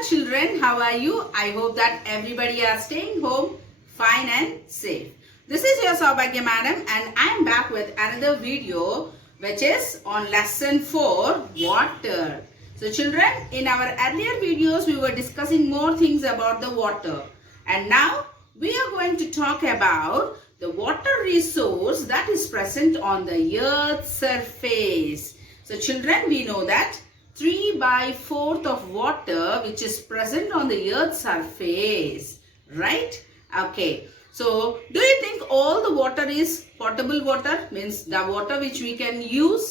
Hello children, how are you? I hope that everybody are staying home fine and safe. This is your Saubhagya madam and I am back with another video which is on lesson 4, water. So children, in our earlier videos we were discussing more things about the water, and now we are going to talk about the water resource that is present on the earth's surface. So children, we know that 3/4 of water which is present on the earth's surface, right? Okay, so do you think all the water is potable water, means the water which we can use?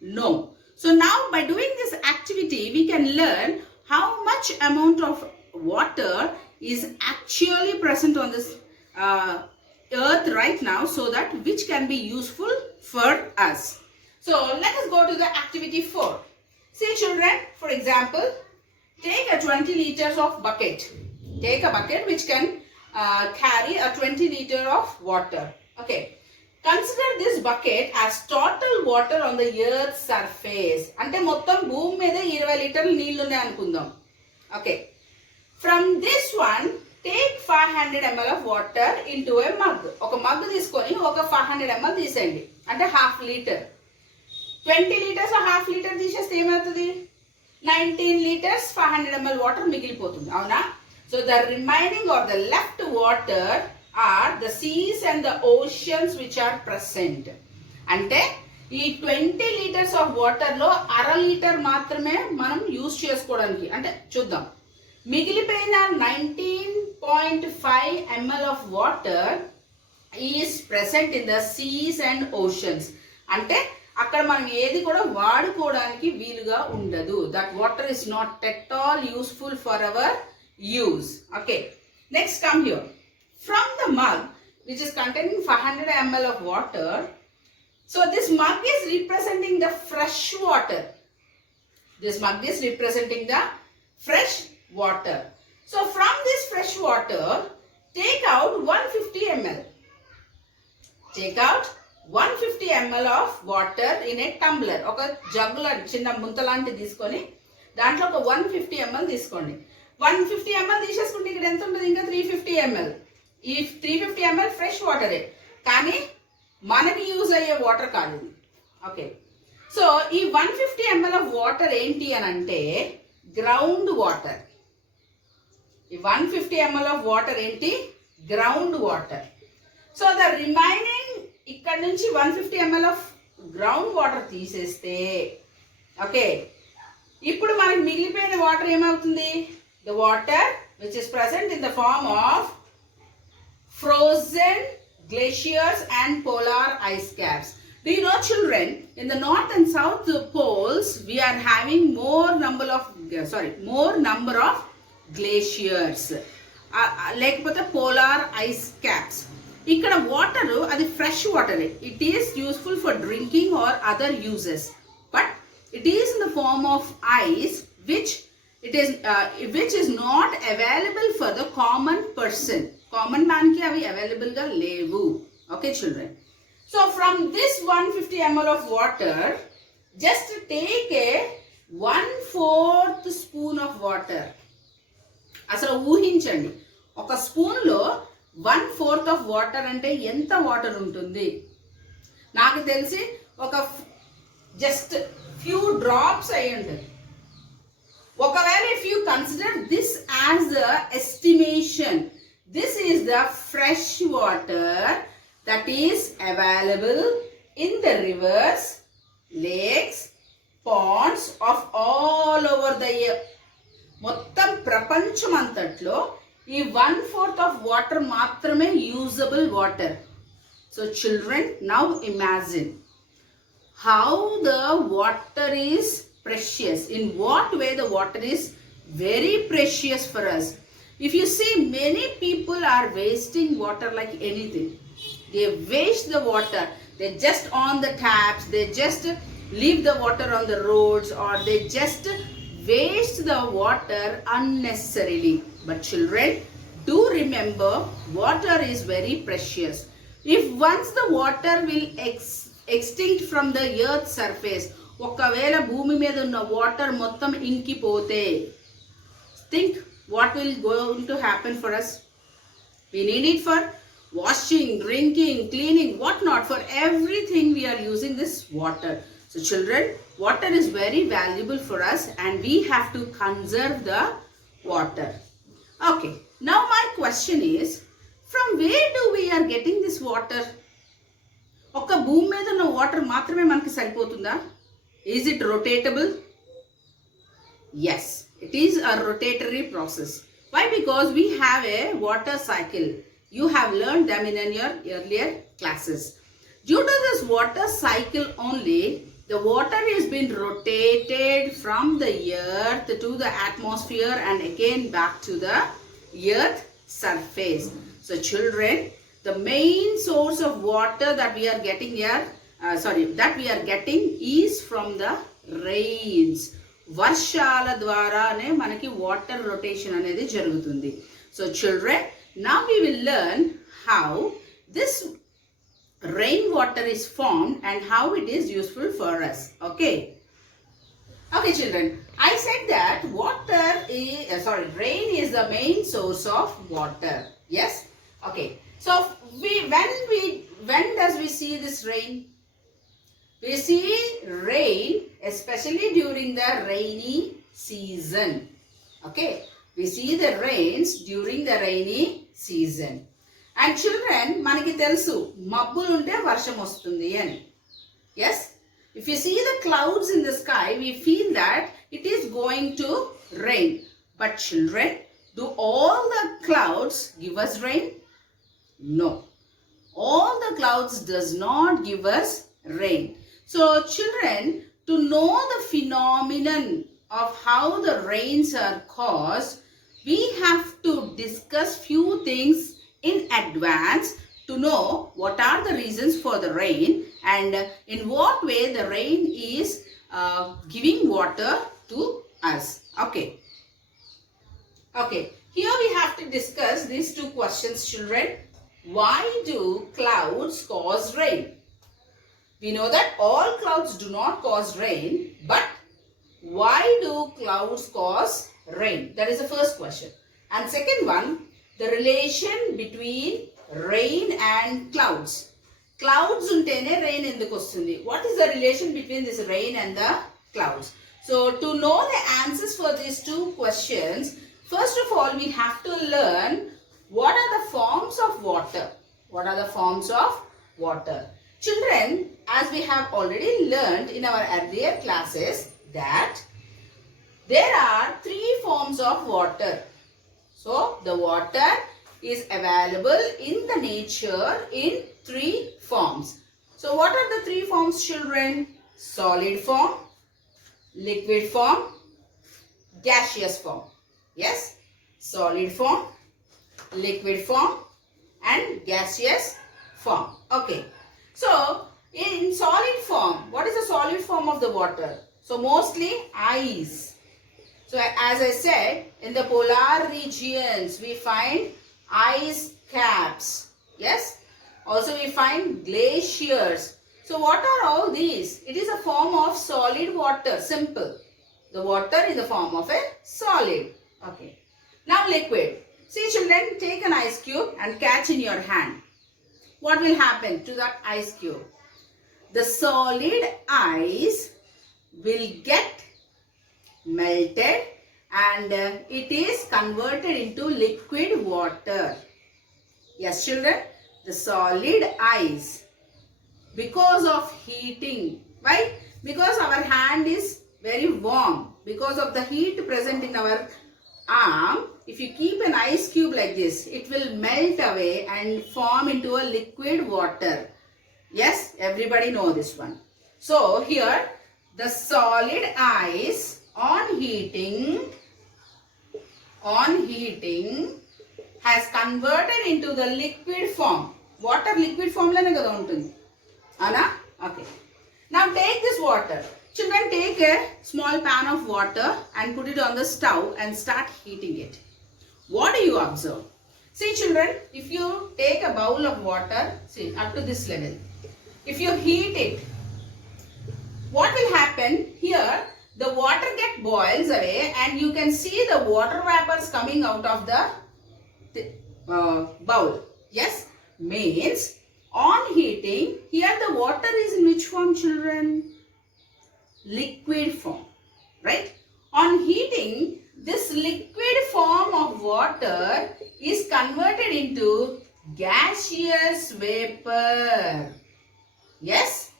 No. So now by doing this activity we can learn how much amount of water is actually present on this earth right now, so that which can be useful for us. So let us go to the activity 4. See children, for example, take a 20 liters of bucket. Take a bucket which can carry a 20 liter of water. Okay. Consider this bucket as total water on the earth's surface. Ante mottam bhoomi meeda 20 లీటర్ల నీళ్లు ఉన్నాయి అనుకుందాం. Okay. From this one, take 500 ml of water into a mug. ఒక mug తీసుకొని ఒక 500 ml తీసేయండి. అంటే half liter. 20 liters or half liter తీసేస్తే ఏమవుతుంది? 19 liters 500 ml water మిగిలిపోతుంది. అవునా? So the remaining or the left water are the seas and the oceans which are present. అంటే ఈ 20 liters of water లో అర లీటర్ మాత్రమే మనం యూజ్ చేసుకోవడానికి, అంటే చూద్దాం. మిగిలిపోయిన 19.5 ml of water is present in the seas and oceans. అంటే అక్కడ మనం ఏది కూడా వాడుకోవడానికి వీలుగా ఉండదు. That water is not at all useful for our use. Okay, next come here. From the mug which is containing 500 ml of water, so this mug is representing the fresh water. This mug is representing the fresh water. So from this fresh water, take out 150 ml. Take out 150 ml of water in a tumbler. ఒక జగ్గుల చిన్న ముంత లాంటిది తీసుకొని దాంట్లో ఒక 150 ml తీసుకోండి. 150 ml తీసేసుకుంటే ఇక్కడ ఎంత ఉంటుంది? ఇంకా 350 ml. ఈ 350 ml ఫ్రెష్ వాటరే, కానీ మనకి యూజ్ అయ్యే వాటర్ కాదు ఇది. ఓకే, సో ఈ 150 ml ఆఫ్ వాటర్ ఏంటి అని అంటే గ్రౌండ్ వాటర్. ఈ 150 ml ఆఫ్ వాటర్ ఏంటి? Ground water. So the remaining ఇక్కడ నుంచి 150 ml ఆఫ్ గ్రౌండ్ వాటర్ తీసేస్తే, ఓకే, ఇప్పుడు మనకి మిగిలిపోయిన వాటర్ ఏమవుతుంది? The water which is present in the form of frozen glaciers and polar ice caps. Do you know children, in the north and south poles we are having more number of glaciers, లేకపోతే polar ice caps. ఇక్కడ water అది fresh water. It is useful for drinking or other uses, but it is in the form of ice which is not available for the common person. Common man ki avi available ga levu. Okay children, so from this 150 ml of water, just take a 1/4 spoon of water. అసలు ఊహించండి, ఒక spoon లో 1/4 of water అంటే ఎంత water ఉంటుంది? నాకు తెలిసి ఒక జస్ట్ ఫ్యూ డ్రాప్స్ అయి ఉంటుంది. ఒకవేళ if you consider this as the estimation, this is the fresh water that is available in the rivers, lakes, ponds of all over the earth. మొత్తం ప్రపంచం అంతట్లో ఈ 1/4 of water మాత్రమే usable water. So children, now imagine how the water is precious. In what way the water is very precious for us. If you see, many people are wasting water like anything. They waste the water. They just on the taps, they just leave the water on the roads, or they just waste the water unnecessarily. But children, do remember, water is very precious. If once the water will extinct from the earth's surface, ఒకవేళ భూమి మీద ఉన్న water మొత్తం ఇంకిపోతే, Think what will going to happen for us. We need it for washing, drinking, cleaning, whatnot. For everything we are using this water. So children, water is very valuable for us and we have to conserve the water. Okay, now my question is, from where do we are getting this water? ఒక భూమి మీద ఉన్న water మాత్రమే మనకి సరిపోతుందా? Is it rotatable? Yes, it is a rotatory process. Why? Because we have a water cycle. You have learned them in your earlier classes. Due to this water cycle only, the water has been rotated from the earth to the atmosphere and again back to the earth surface. So children, the main source of water that we are getting here, is from the rains. వర్షాల ద్వారానే మనకి water rotation అనేది జరుగుతుంది. So children, now we will learn how this rainwater is formed and how it is useful for us. Okay. Okay children, I said that rain is the main source of water. Yes. Okay. So when does we see this rain? We see rain especially during the rainy season. Okay. We see the rains during the rainy season. And children, manaki telusu mabbulu unte varsham vastundi ani. Yes. If you see the clouds in the sky, we feel that it is going to rain. But children, do all the clouds give us rain? No. All the clouds does not give us rain. So children, to know the phenomenon of how the rains are caused, we have to discuss few things in advance to know what are the reasons for the rain and in what way the rain is giving water to us. Okay. Okay. Here we have to discuss these two questions, children. Why do clouds cause rain? We know that all clouds do not cause rain, but why do clouds cause rain? That is the first question. And second one, the relation between rain and clouds. Clouds untene rain enduku vastundi. What is the relation between this rain and the clouds? So to know the answers for these two questions, first of all we have to learn what are the forms of water. What are the forms of water? Children, as we have already learned in our earlier classes that there are three forms of water. So the water is available in the nature in three forms. So what are the three forms, children? Solid form, liquid form, gaseous form. Yes, solid form, liquid form and gaseous form. Okay. So in solid form, what is the solid form of the water? So mostly ice. So as I said, in the polar regions we find ice caps. Yes. Also we find glaciers. So what are all these? It is a form of solid water. Simple. The water in the form of a solid. Okay. Now liquid. See children, take an ice cube and catch in your hand. What will happen to that ice cube? The solid ice will get melted and it is converted into liquid water. Yes children, the solid ice, because of heating. Why? Because our hand is very warm. Because of the heat present in our arm, if you keep an ice cube like this, it will melt away and form into a liquid water. Yes, everybody know this one. So here the solid ice on heating has converted into the liquid form. Water liquid form lane kada untundi. Ana? Okay. Now take this water. Children, take a small pan of water and put it on the stove and start heating it. What do you observe? See children, if you take a bowl of water, see up to this level, if you heat it, what will happen here? the water get boils away and you can see the water vapors coming out of the bowl. Yes, means on heating, here the water is in which form, children? Liquid form, right? On heating, this liquid form of water is converted into gaseous vapor. Yes?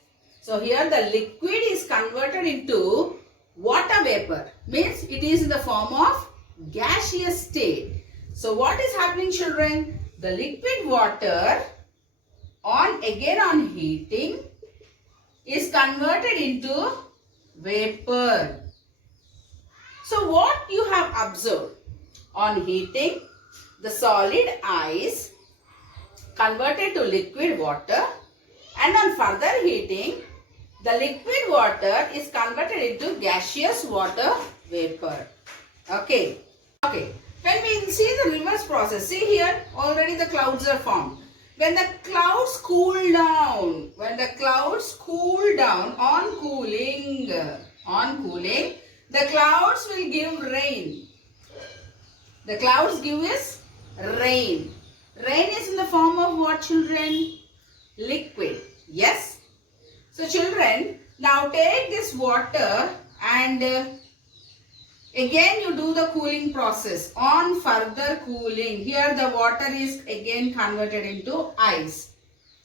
So here the liquid is converted into water vapor. Means it is in the form of gaseous state. So what is happening, children? The liquid water on heating is converted into vapor. So what you have observed? On heating, the solid ice converted to liquid water, and on further heating, the liquid water is converted into gaseous water vapor. Okay. When we see the reverse process, see here, already the clouds are formed. When the clouds cool down, on cooling, the clouds will give rain. The clouds give us rain. Rain is in the form of what, children? Liquid. Yes? So children, now take this water and again you do the cooling process. On further cooling, here the water is again converted into ice.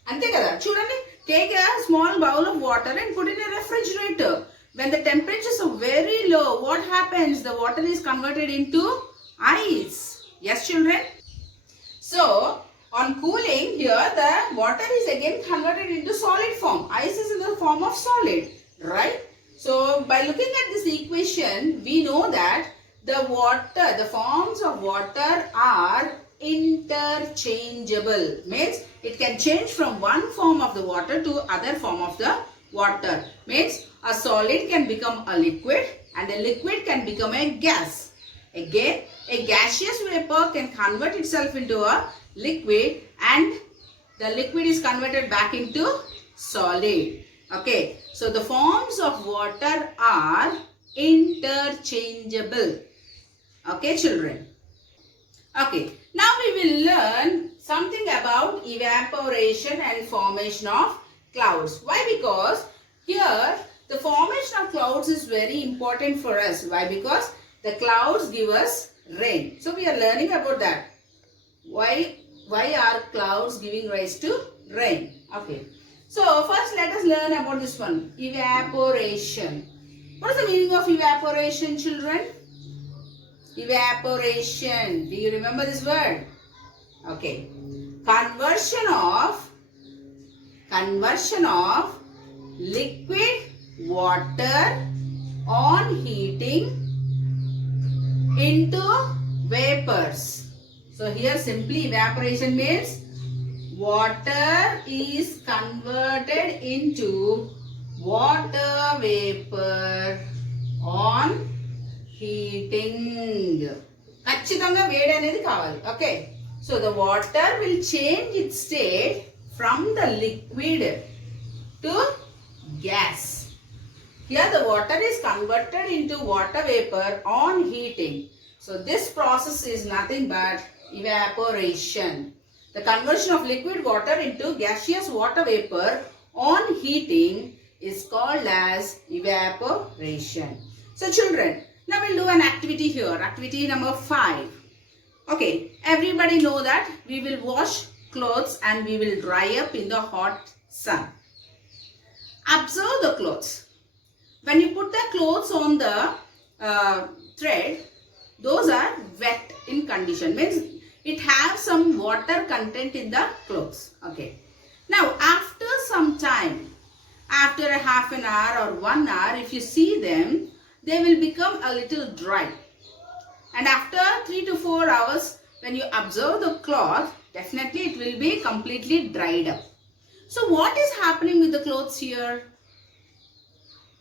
Ante kada? Chudandi, take a small bowl of water and put in a refrigerator. When the temperatures are very low, what happens? The water is converted into ice. Yes, children? So, on cooling, here the water is again converted into solid form. Ice is in the form of solid, right? So, by looking at this equation, we know that the forms of water are interchangeable. Means it can change from one form of the water to other form of the water. Means a solid can become a liquid and a liquid can become a gas. Again, a gaseous vapor can convert itself into a liquid and the liquid is converted back into solid. Okay, so the forms of water are interchangeable. Okay, children. Okay, now we will learn something about evaporation and formation of clouds. Why? Because here the formation of clouds is very important for us. Why? Because the clouds give us rain. So we are learning about that. Why are clouds giving rise to rain? Okay. So first let us learn about this one. Evaporation. What is the meaning of evaporation, children? Evaporation. Do you remember this word? Okay. Conversion of liquid water on heating into vapors. So here simply evaporation means water is converted into water vapor on heating. Kachithanga vedi anedi kavali. Okay. So the water will change its state from the liquid to gas. Here the water is converted into water vapor on heating. So this process is nothing but evaporation. The conversion of liquid water into gaseous water vapor on heating is called as evaporation. So children, now we'll do an activity here. Activity number 5. Okay, everybody know that we will wash clothes and we will dry up in the hot sun. Observe the clothes. When you put the clothes on the thread, those are wet in condition. Means it has some water content in the clothes. Okay. Now after some time, after a half an hour or 1 hour, if you see them, they will become a little dry. And after 3 to 4 hours, when you observe the cloth, definitely it will be completely dried up. So what is happening with the clothes here?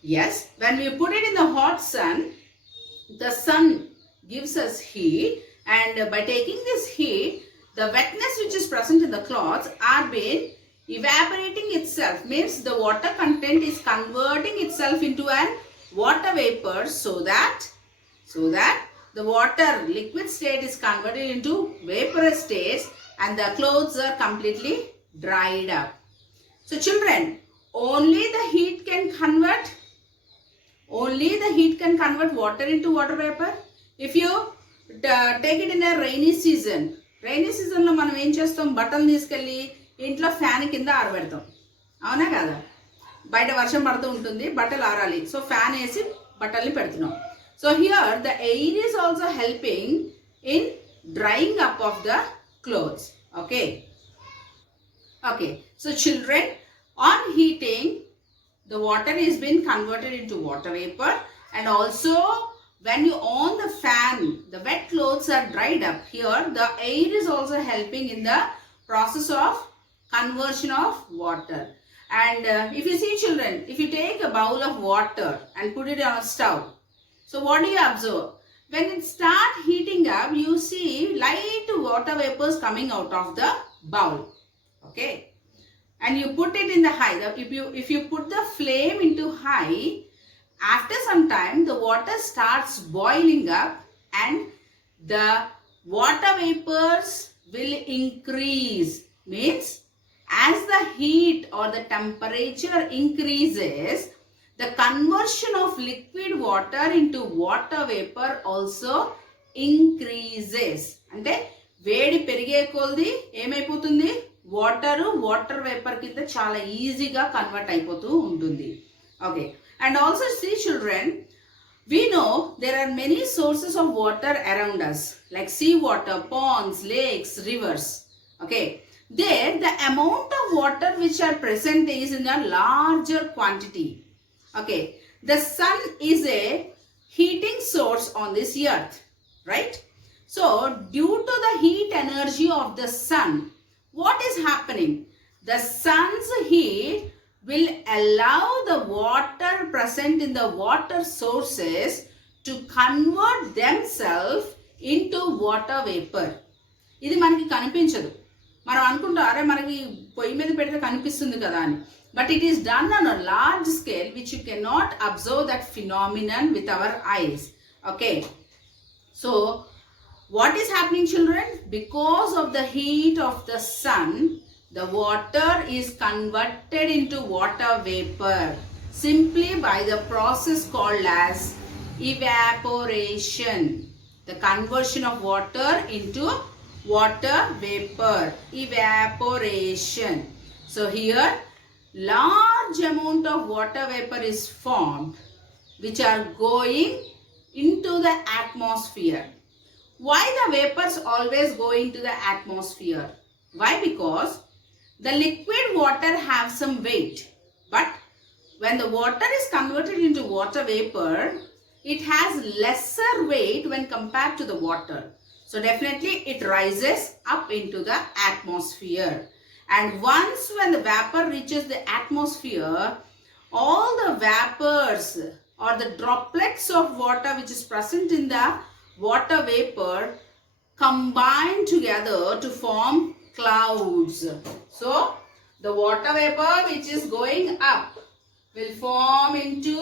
Yes, when we put it in the hot sun, the sun gives us heat, and by taking this heat, the wetness which is present in the cloths are being evaporating itself. Means the water content is converting itself into an water vapor so that the water liquid state is converted into vaporous states and the clothes are completely dried up. So children, only the heat can convert water into water vapor. If you take it in a rainy season లో మనం ఏం చేస్తాం, బట్టలు తీసుకెళ్ళి ఇంట్లో fan కింద ఆరబెడతాం, అవునా కదా? బయట వర్షం పడుతూ ఉంటుంది, బట్టలు ఆరాలి, సో ఫ్యాన్ వేసి బట్టల్ని పెడుతున్నాం. So here the air is also helping in drying up of the clothes. Okay, so children, on heating, the water is being converted into water vapor, and also when you on the fan, the wet clothes are dried up. Here the air is also helping in the process of conversion of water. And if you see children, if you take a bowl of water and put it on a stove, so what do you observe? When it start heating up, you see light water vapors coming out of the bowl. Okay, and you put it in the high. If you put the flame into high, after some time the water starts boiling up and the water vapors will increase. Means as the heat or the temperature increases, the conversion of liquid water into water vapor also increases. అంటే వేడి పెరిగే కొలది ఏమైపోతుంది, water vapour కింద చాలా ఈజీగా convert అయిపోతూ ఉంటుంది. Okay, and also see children, we know there are many sources of water around us like sea water, ponds, lakes, rivers. Okay, there the amount of water which are present is in a larger quantity. Okay, the sun is a heating source on this earth, right? So due to the heat energy of the sun, what is happening? The sun's heat will allow the water present in the water sources to convert themselves into water vapor. ఇది మనకి కనిపించదు, మనం అనుకుంటాం అరే మనకి పొయ్యి మీద పెడితే కనిపిస్తుంది కదా అని, but it is done on a large scale which you cannot observe that phenomenon with our eyes. Okay, so what is happening children? Because of the heat of the sun, the water is converted into water vapor simply by the process called as evaporation. The conversion of water into water vapor, evaporation. So here large amount of water vapor is formed which are going into the atmosphere. Why the vapors always go into the atmosphere? Why? Because the liquid water have some weight, but when the water is converted into water vapor, it has lesser weight when compared to the water. So definitely it rises up into the atmosphere. And once when the vapor reaches the atmosphere, all the vapors or the droplets of water which is present in the water vapor combine together to form clouds. So the water vapor which is going up will form into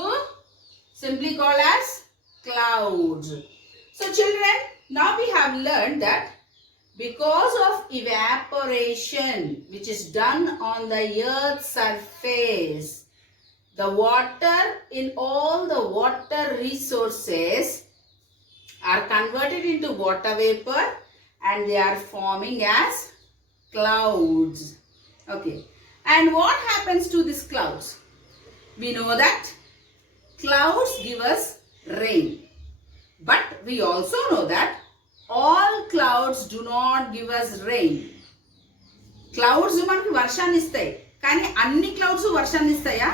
simply called as clouds. So children, now we have learned that because of evaporation which is done on the earth's surface, the water in all the water resources are converted into water vapor and they are forming as clouds. Okay, and what happens to these clouds? We know that clouds give us rain, but we also know that all clouds do not give us rain. Clouds మనకి వర్షాన్ని ఇస్తాయి, కానీ అన్ని clouds వర్షాన్ని ఇస్తాయా?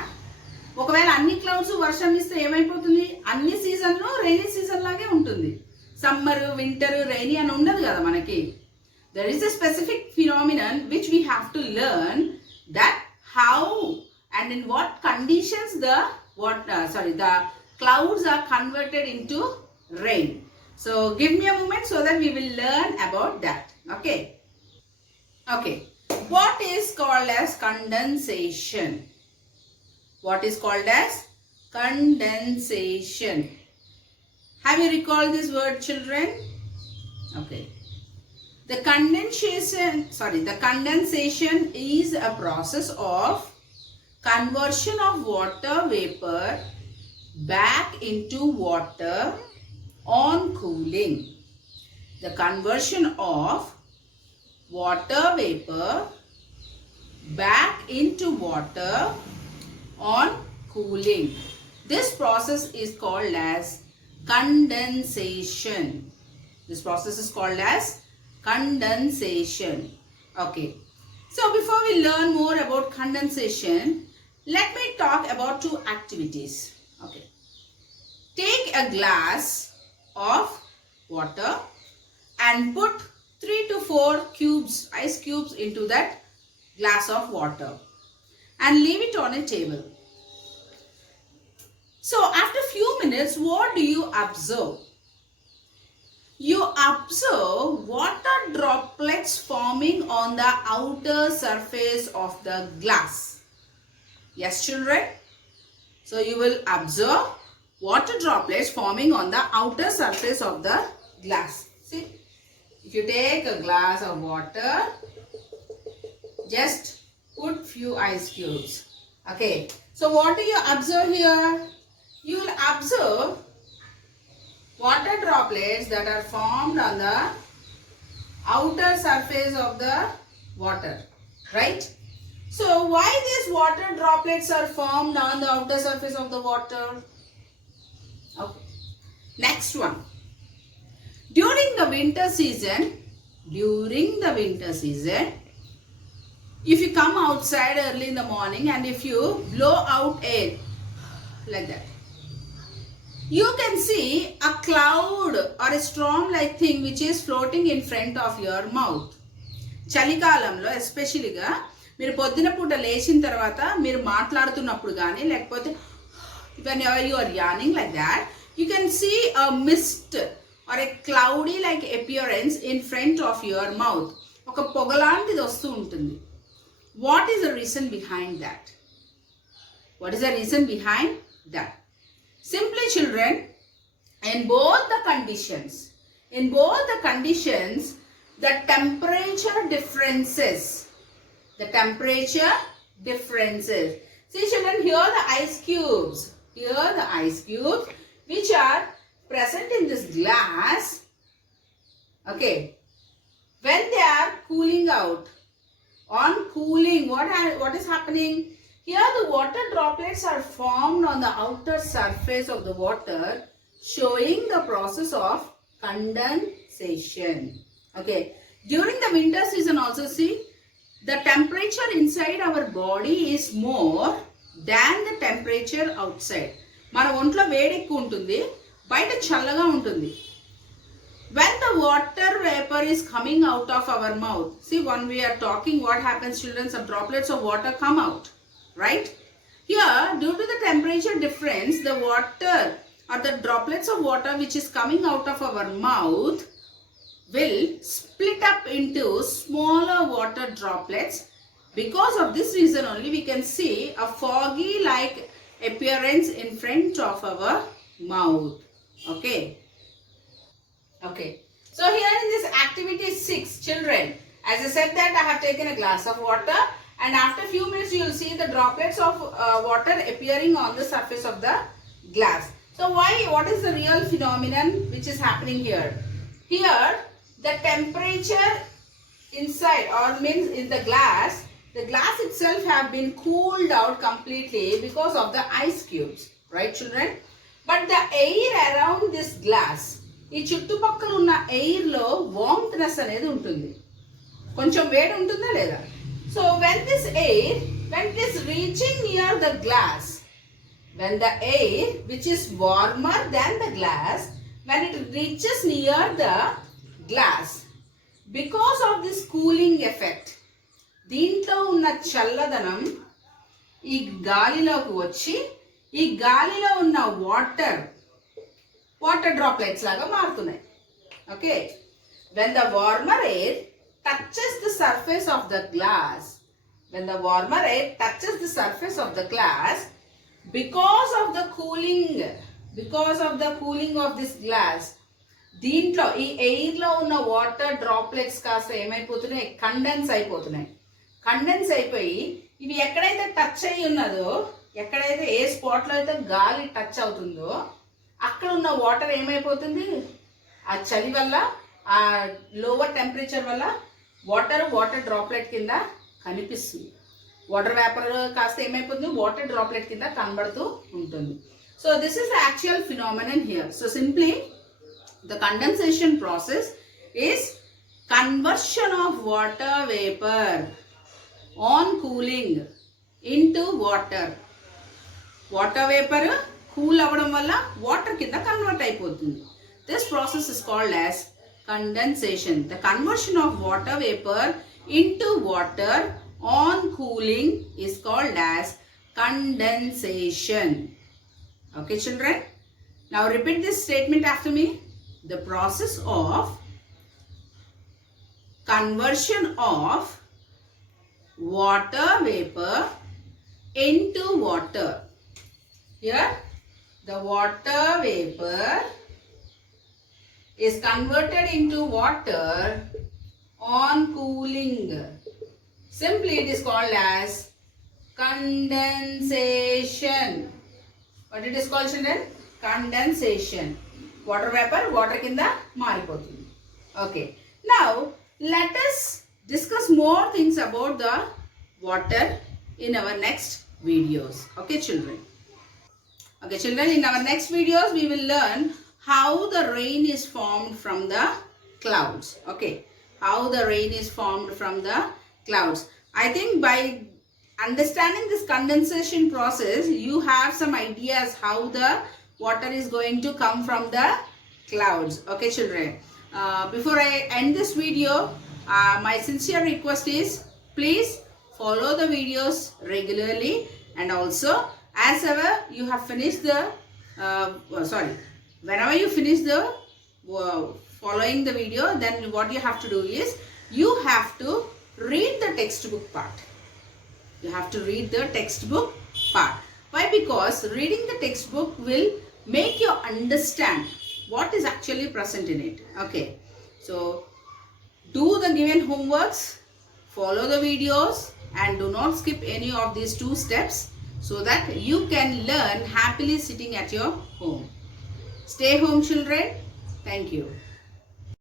ఒకవేళ అన్ని clouds వర్షం ఇస్తే ఏమైపోతుంది, అన్ని సీజన్లు రైనీ సీజన్ లాగే ఉంటుంది. సమ్మర్, వింటర్, రైనీ అని ఉండదు కదా మనకి. There is a specific phenomenon which we have to learn, that how and in what conditions the clouds are converted into rain. So give me a moment so that we will learn about that. Okay. What is called as condensation? What is called as Condensation. Have you recalled this word, children? Okay. The condensation is a process of conversion of water vapor back into water on cooling. The conversion of water vapor back into water on cooling. This process is called as condensation. This process is called as condensation. Okay. So before we learn more about condensation, let me talk about two activities. Okay. Take a glass of water and put 3 to 4 cubes, ice cubes into that glass of water and leave it on a table. So after a few minutes, what do you observe? You observe water droplets forming on the outer surface of the glass. Yes, children? So you will observe water droplets forming on the outer surface of the glass. See, if you take a glass of water, just put few ice cubes. Okay. So what do you observe here? You will observe water droplets that are formed on the outer surface of the water, right? So why these water droplets are formed on the outer surface of the water? Okay. Next one. During the winter season, if you come outside early in the morning and if you blow out air like that, you can see a cloud or a storm-like thing which is floating in front of your mouth. చలికాలంలో ఎస్పెషలీగా మీరు పొద్దున పూట లేచిన తర్వాత మీరు మాట్లాడుతున్నప్పుడు కానీ లేకపోతే when you are yawning like that, you can see a mist or a cloudy like appearance in front of your mouth. ఒక పొగలాంటిది వస్తూ ఉంటుంది. What is the reason behind that? What is the reason behind that? Simply, children, in both the conditions, the temperature differences. See, children, here are the ice cubes. Which are present in this glass. Okay. When they are cooling out, on cooling, what is happening? Here the water droplets are formed on the outer surface of the water, showing the process of condensation. Okay. During the winter season also, see, the temperature inside our body is more than the temperature outside. మన ఒంట్లో వేడి ఎక్కువ ఉంటుంది, బయట చల్లగా ఉంటుంది. When the water vapor is coming out of our mouth, see, when we are talking, what happens, children? Some droplets of water come out, right? Here, due to the temperature difference, the water or the droplets of water which is coming out of our mouth will split up into smaller water droplets. Because of this reason only, we can see a foggy like appearance in front of our mouth. Okay. Okay. So here in this activity 6, children, as I said that I have taken a glass of water and after a few minutes you will see the droplets of water appearing on the surface of the glass. So what is the real phenomenon which is happening here? Here the temperature inside or means in the glass itself have been cooled out completely because of the ice cubes, right, children? But the air around this glass, ఈ చుట్టుపక్కల ఉన్న air లో warmness అనేది ఉంటుంది, కొంచెం వేడి ఉంటుందా లేదా? So when it is reaching near the glass, when the air which is warmer than the glass, when it reaches near the glass, because of this cooling effect, దీంట్లో ఉన్న చల్లదనం ఈ గాలిలోకి వచ్చి ఈ గాలిలో ఉన్న వాటర్ droplets లాగా మారుతున్నాయి. Okay. When the warmer air touches the surface of the glass, because of the cooling of this glass, దీంట్లో ఈ ఎయిర్లో ఉన్న వాటర్ డ్రాప్లెట్స్ కాస్త ఏమైపోతున్నాయి, కండెన్స్ అయిపోతున్నాయి. కండెన్స్ అయిపోయి ఇవి ఎక్కడైతే టచ్ అయ్యి ఉన్నదో, ఎక్కడైతే ఏ స్పాట్లో అయితే గాలి టచ్ అవుతుందో అక్కడ ఉన్న వాటర్ ఏమైపోతుంది, ఆ చలి వల్ల, ఆ లోవర్ టెంపరేచర్ వల్ల వాటర్ డ్రాప్లెట్ కింద కనిపిస్తుంది. వాటర్ వేపర్ కాస్త ఏమైపోతుంది, వాటర్ డ్రాప్లెట్ కింద కనబడుతూ ఉంటుంది. So this is the actual phenomenon here. So simply the condensation process is conversion of water vapor on cooling into water. Water vapor cool avadam valla water kinda convert అయిపోతుంది. This process is called as condensation. The conversion of water vapor into water on cooling is called as condensation. Okay children, now repeat this statement after me. The process of conversion of water vapor into water. Here the water vapor is converted into water on cooling. Simply it is called as condensation. What it is called children? Condensation. Water vapor water kinda మారిపోతుంది. Okay, now let us discuss more things about the water in our next videos. Okay children, in our next videos we will learn how the rain is formed from the clouds. Okay, how the rain is formed from the clouds. I think by understanding this condensation process you have some ideas how the water is going to come from the clouds. Okay children, before I end this video, my sincere request is please follow the videos regularly, and also as ever you have finished the whenever you finish the following the video, then what you have to do is you have to read the textbook part. You have to read the textbook part. Why? Because reading the textbook will make you understand what is actually present in it. Okay, so do the given homeworks, follow the videos, and do not skip any of these 2 steps so that you can learn happily sitting at your home. Stay home children. Thank you.